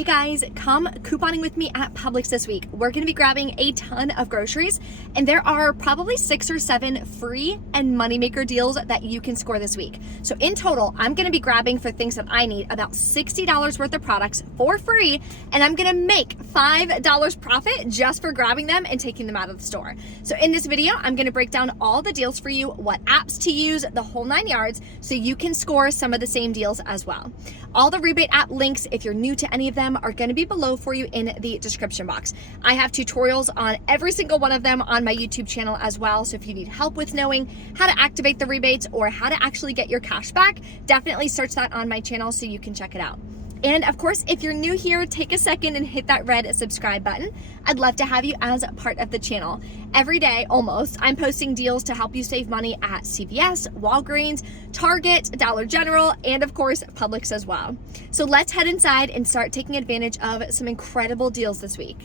Hey guys, come couponing with me at Publix this week. We're gonna be grabbing a ton of groceries, and there are probably 6 or 7 free and moneymaker deals that you can score this week. So in total, I'm gonna be grabbing for things that I need about $60 worth of products for free, and I'm gonna make $5 profit just for grabbing them and taking them out of the store. So in this video, I'm gonna break down all the deals for you, what apps to use, the whole 9 yards, so you can score some of the same deals as well. All the Rebate app links, if you're new to any of them, are going to be below for you in the description box. I have tutorials on every single one of them on my YouTube channel as well. So if you need help with knowing how to activate the rebates or how to actually get your cash back, definitely search that on my channel so you can check it out. And of course, if you're new here, take a second and hit that red subscribe button. I'd love to have you as part of the channel. Every day, almost, I'm posting deals to help you save money at CVS, Walgreens, Target, Dollar General, and of course, Publix as well. So let's head inside and start taking advantage of some incredible deals this week.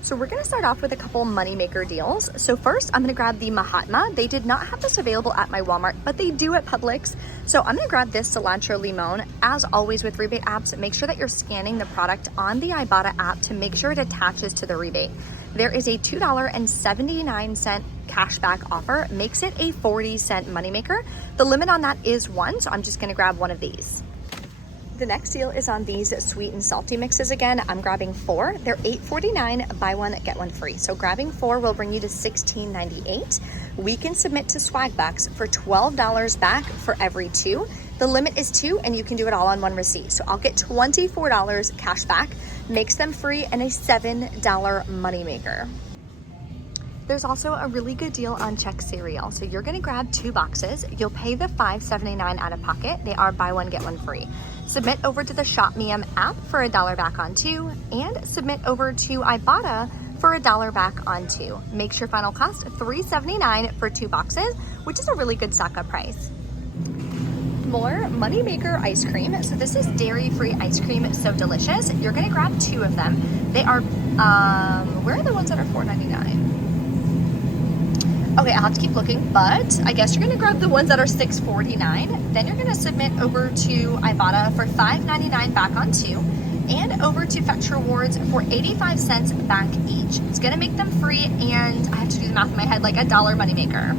So we're gonna start off with a couple moneymaker deals. So first, I'm gonna grab the Mahatma. They did not have this available at my Walmart, but they do at Publix. So I'm gonna grab this cilantro limon. As always with rebate apps, make sure that you're scanning the product on the Ibotta app to make sure it attaches to the rebate. There is a $2.79 cashback offer, makes it a 40-cent moneymaker. The limit on that is 1, so I'm just gonna grab one of these. The next deal is on these sweet and salty mixes again. I'm grabbing 4. They're $8.49, buy one, get one free. So grabbing 4 will bring you to $16.98. We can submit to Swagbucks for $12 back for every 2. The limit is 2 and you can do it all on one receipt. So I'll get $24 cash back, makes them free, and a $7 moneymaker. There's also a really good deal on Chex cereal. So you're gonna grab 2 boxes. You'll pay the $5.79 out of pocket. They are buy one, get one free. Submit over to the Shop Me app for $1 back on 2, and submit over to Ibotta for $1 back on 2. Makes your final cost $3.79 for 2 boxes, which is a really good stock-up price. More moneymaker ice cream. So this is dairy-free ice cream. It's so delicious. You're gonna grab 2 of them. They are, where are the ones that are $4.99? Okay, I'll have to keep looking, but I guess you're gonna grab the ones that are $6.49. Then you're gonna submit over to Ibotta for $5.99 back on 2, and over to Fetch Rewards for 85 cents back each. It's gonna make them free, and I have to do the math in my head, like $1 moneymaker.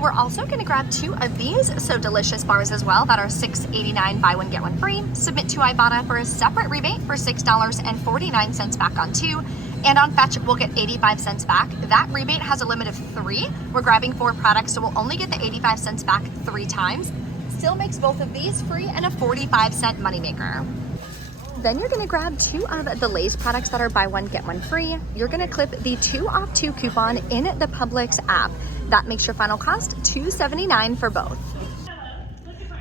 We're also gonna grab 2 of these So Delicious bars as well that are $6.89, buy one, get one free. Submit to Ibotta for a separate rebate for $6.49 back on 2. And on Fetch, we'll get 85 cents back. That rebate has a limit of 3. We're grabbing 4 products, so we'll only get the 85 cents back 3 times. Still makes both of these free and a 45-cent moneymaker. Then you're gonna grab 2 of the Lay's products that are buy one, get one free. You're gonna clip the 2 off 2 coupon in the Publix app. That makes your final cost $2.79 for both.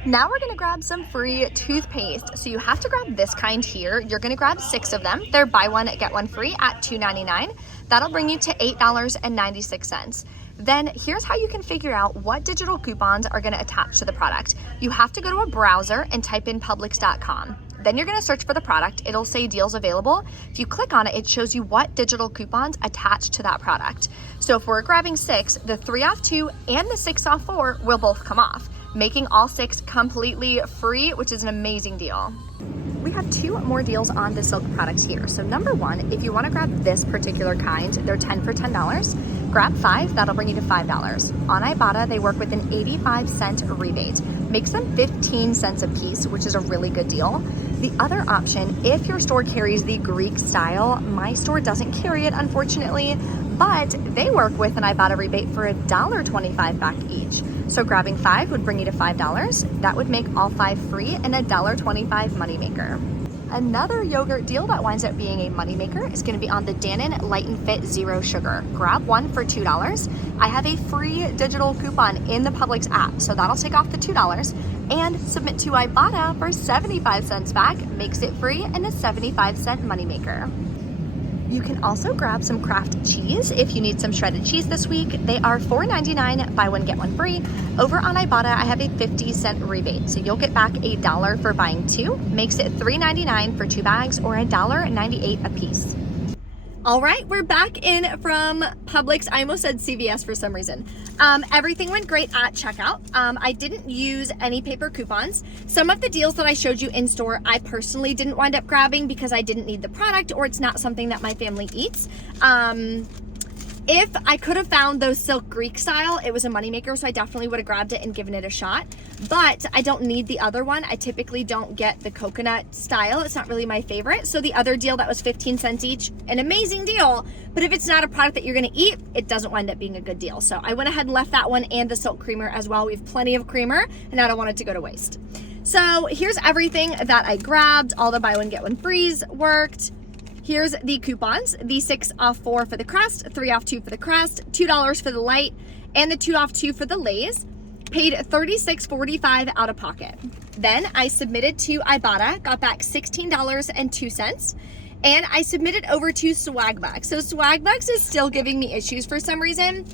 Now we're gonna grab some free toothpaste. So you have to grab this kind here. You're gonna grab 6 of them. They're buy one, get one free at $2.99. That'll bring you to $8.96. Then here's how you can figure out what digital coupons are gonna attach to the product. You have to go to a browser and type in Publix.com. Then you're gonna search for the product. It'll say deals available. If you click on it, it shows you what digital coupons attach to that product. So if we're grabbing 6, the 3 off 2 and the 6 off 4 will both come off, making all 6 completely free, which is an amazing deal. We have 2 more deals on the silk products here. So number 1, if you wanna grab this particular kind, they're 10 for $10. Grab 5, that'll bring you to $5. On Ibotta, they work with an 85-cent rebate. Makes them 15 cents a piece, which is a really good deal. The other option, if your store carries the Greek style, my store doesn't carry it, unfortunately, but they work with an Ibotta rebate for $1.25 back each. So grabbing 5 would bring you to $5. That would make all 5 free and a $1.25 moneymaker. Another yogurt deal that winds up being a moneymaker is going to be on the Dannon Light and Fit Zero Sugar. Grab 1 for $2. I have a free digital coupon in the Publix app, so that'll take off the $2, and submit to Ibotta for 75 cents back, makes it free and a 75-cent moneymaker. You can also grab some Kraft cheese if you need some shredded cheese this week. They are $4.99, buy one, get one free. Over on Ibotta, I have a 50-cent rebate, so you'll get back $1 for buying 2, makes it $3.99 for 2 bags or $1.98 a piece. All right, we're back in from Publix. I almost said CVS for some reason. Everything went great at checkout. I didn't use any paper coupons. Some of the deals that I showed you in store, I personally didn't wind up grabbing because I didn't need the product or it's not something that my family eats. If I could have found those Silk Greek style, it was a moneymaker, so I definitely would have grabbed it and given it a shot. But I don't need the other one. I typically don't get the coconut style. It's not really my favorite. So the other deal that was 15 cents each, an amazing deal. But if it's not a product that you're gonna eat, it doesn't wind up being a good deal. So I went ahead and left that one and the Silk Creamer as well. We have plenty of creamer and I don't want it to go to waste. So here's everything that I grabbed. All the buy one, get one frees worked. Here's the coupons, the 6 off 4 for the crust, 3 off 2 for the crust, $2 for the light, and the 2 off 2 for the Lay's. Paid $36.45 out of pocket. Then I submitted to Ibotta, got back $16.02, and I submitted over to Swagbucks. So Swagbucks is still giving me issues for some reason.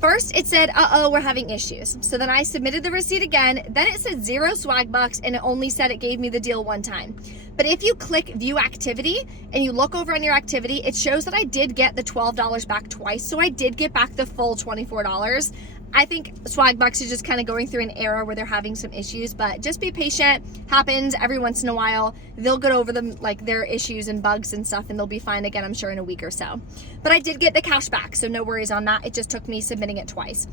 First, it said, uh-oh, we're having issues. So then I submitted the receipt again. Then it said 0 Swagbucks, and it only said it gave me the deal one time. But if you click view activity and you look over on your activity, it shows that I did get the $12 back twice. So I did get back the full $24. I think Swagbucks is just kind of going through an era where they're having some issues, but just be patient. Happens every once in a while. They'll get over them, like their issues and bugs and stuff, and they'll be fine again, I'm sure, in a week or so. But I did get the cash back, so no worries on that. It just took me submitting it twice.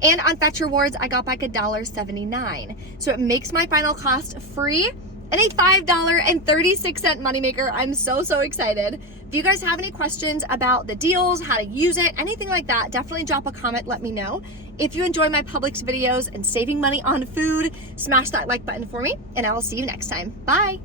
And on Fetch Rewards, I got back $1.79. So it makes my final cost free and a $5.36 moneymaker. I'm so excited. If you guys have any questions about the deals, how to use it, anything like that, definitely drop a comment, let me know. If you enjoy my Publix videos and saving money on food, smash that like button for me, and I will see you next time. Bye.